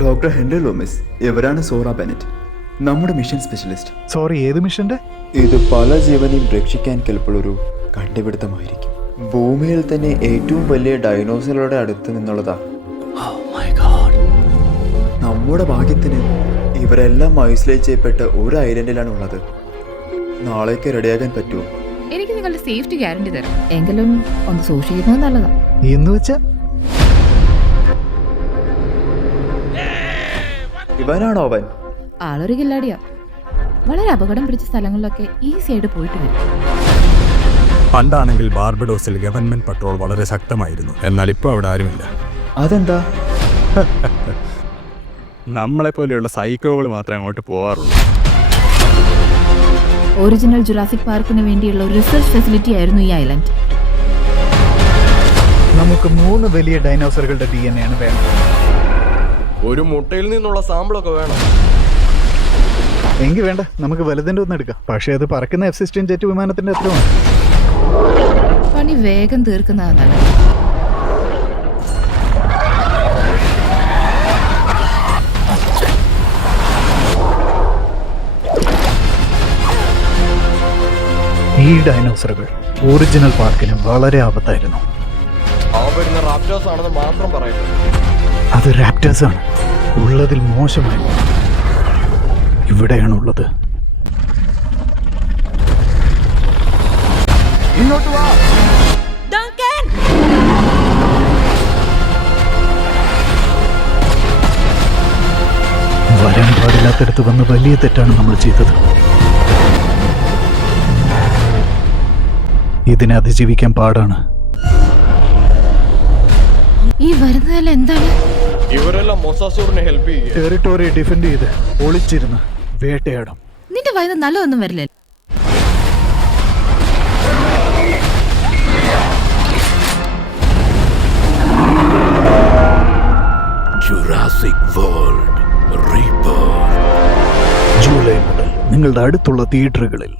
Doctor Henry looms, ഇവരാണ് സോറ Bennett, നമ്മുടെ mission specialist. Sorry, ഏത് മിഷന്റെ? ഇത് പല ജീവനെയും രക്ഷിക്കാൻ കെൽപ്പുള്ളൊരു കണ്ടുപിടുത്തമായിരിക്കും. ഭൂമിയിൽ തന്നെ ഏറ്റവും വലിയ ഡൈനോസറുകളുടെ അടുത്ത് നിന്നുള്ളതാ. നമ്മുടെ ഭാഗ്യത്തിന് ഇവരെല്ലാം ഐസൊലേറ്റ് ചെയ്യപ്പെട്ട ഒരു ഐലൻഡിലാണ് ഉള്ളത്. നാളേക്ക് റെഡിയാക്കാൻ പറ്റുമോ? എനിക്ക് നിങ്ങളുടെ സേഫ്റ്റി ഗ്യാരണ്ടി തരാം. എങ്കിലും ഒന്ന് സൂക്ഷിക്കുന്നത് നല്ലതാ. എന്ന് വെച്ചാ ഇവനാണോ അവൻ? ആളൊരു കില്ലാടിയാ. വളരെ അപകടം പിടിച്ച സ്ഥലങ്ങളിലൊക്കെ ഈസി ആയിട്ട് പോയിട്ട് വരും. പണ്ടാണെങ്കിൽ ബാർബഡോസിൽ ഗവൺമെന്റ് പട്രോൾ വളരെ ശക്തമായിരുന്നു. എന്നാൽ ഇപ്പോൾ അവിടെ ആരുമില്ല. അതെന്താ? നമ്മളെപ്പോലെയുള്ള സൈക്കോകൾ മാത്രമേ അങ്ങോട്ട് പോകാറുള്ളൂ. ഒറിജിനൽ ജുറാസിക് പാർക്കിന് വേണ്ടിയുള്ള ഒരു റിസർച്ച് ഫെസിലിറ്റി ആയിരുന്നു ഈ ഐലൻഡ്. നമുക്ക് 3 വലിയ ഡൈനോസറുകളുടെ DNA ആണ് വേണം. ഒരു മുട്ടയിൽ നിന്നുള്ള സാമ്പിളൊക്കെ വേണം. എങ്കിൽ വേണ്ട, നമുക്ക് വലുതിൻ്റെ ഒന്ന് എടുക്കാം. പക്ഷേ അത് പറക്കുന്ന F-16 ജെറ്റ് വിമാനത്തിന്റെ എത്രയാണ്? പണി വേഗം തീർക്കുന്നതാണ് നല്ലത്. ഈ ഡൈനോസറുകൾ ഒറിജിനൽ പാർക്കിന് വളരെ ആപത്തായിരുന്നു. ആ വരുന്ന റാപ്റ്റേഴ്സ് ആണെന്ന് മാത്രം പറയുന്നത്. അത് റാപ്റ്റേഴ്സ് ആണ്. ഉള്ളതിൽ മോശമായി ഇവിടെയാണുള്ളത്. ഇങ്ങോട്ട് വാ. വരാൻ പാടില്ലാത്തടുത്ത് വന്ന് വലിയ തെറ്റാണ് നമ്മൾ ചെയ്തത്. ഇതിനെ അതിജീവിക്കാൻ പാടാണ്. ഈ വരുന്നതെല്ലാം എന്താണ്? ഇവരെല്ലാം മൊസാസൂറിനെ ഹെൽപ്പ് ചെയ്യുക. ടെറിട്ടോറി ഡിഫെൻഡ് ചെയ്ത് ഒളിച്ചിരുന്ന് വേട്ടയാടും. നിന്റെ വയറ് നല്ലതൊന്നും വരില്ല. ജുറാസിക് വേൾഡ് റീബർത്ത് ജൂലൈ മുതൽ നിങ്ങളുടെ അടുത്തുള്ള തിയേറ്ററുകളിൽ.